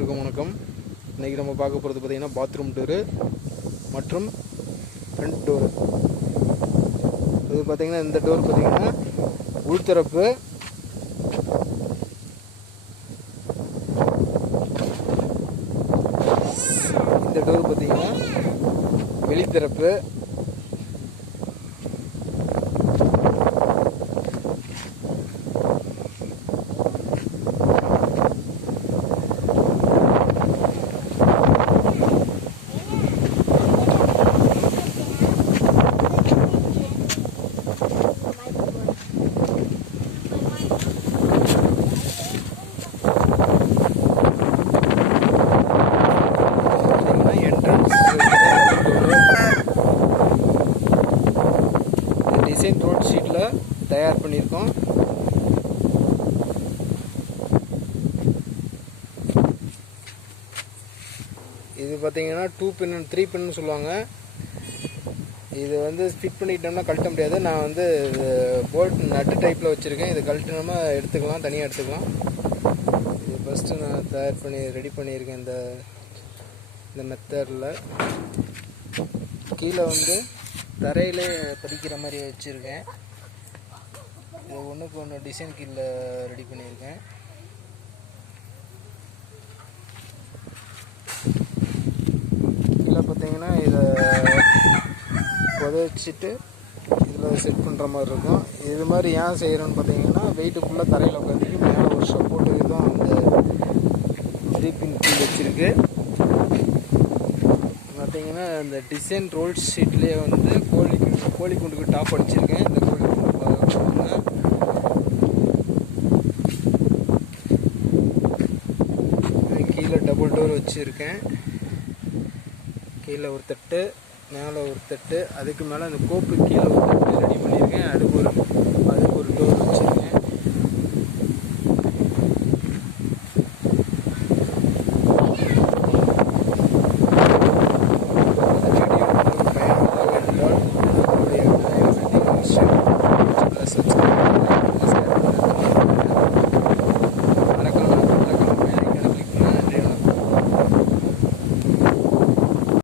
அனைவருக்கும் வணக்கம். இன்றைக்கி நம்ம பார்க்க போகிறது பார்த்திங்கன்னா பாத்ரூம் டோரு மற்றும் ஃப்ரண்ட் டோரு. இது பார்த்திங்கன்னா இந்த டோர் பார்த்திங்கன்னா உள்தரப்பு, இந்த டோர் பார்த்திங்கன்னா வெளித்தரப்பு. டிசைன் ரோட் ஷீட்டில் தயார் பண்ணியிருக்கோம். இது பார்த்தீங்கன்னா 2 பின் 3 பின்னு சொல்லுவாங்க. இது வந்து ஃபிட் பண்ணிக்கிட்டோம்னா கழட்ட முடியாது. நான் வந்து போல்ட் நட்டு டைப்பில் வச்சுருக்கேன். இது கழட்டினோம்னா எடுத்துக்கலாம், தனியாக எடுத்துக்கலாம். இது ஃபஸ்ட்டு நான் தயார் பண்ணி ரெடி பண்ணியிருக்கேன். இந்த மெத்தடில் கீழே வந்து தரையிலே பதிக்கிற மாதிரி வச்சுருக்கேன். இது ஒன்றுக்கு ஒன்று டிசைன் கீழே ரெடி பண்ணியிருக்கேன். கீழே பார்த்தீங்கன்னா இதை புதைச்சிட்டு இதில் செட் பண்ணுற மாதிரி இருக்கும். இது மாதிரி ஏன் செய்கிறோன்னு பார்த்தீங்கன்னா வெயிட்டு ஃபுல்லாக தரையில் உட்காந்துக்கு மேலே ஒரு சப்போர்ட்டுக்கு தான் அந்த 3 பின் கீழ் வச்சுருக்கு. பார்த்தீங்கன்னா இந்த டிசைன் ரோல் ஷீட்லேயே வந்து கோழி குண்டுக்கு டாப் அடிச்சிருக்கேன். இந்த கோழி குண்டு பாருங்க. கீழே டபுள் டோர் வச்சுருக்கேன். கீழே ஒரு தட்டு, மேலே ஒரு தட்டு, அதுக்கு மேலே அந்த கோப்பு கீழே ஒரு தட்டு ரெடி பண்ணியிருக்கேன். அதுக்கு ஒரு டோர் வச்சுருக்கேன். Subscribe.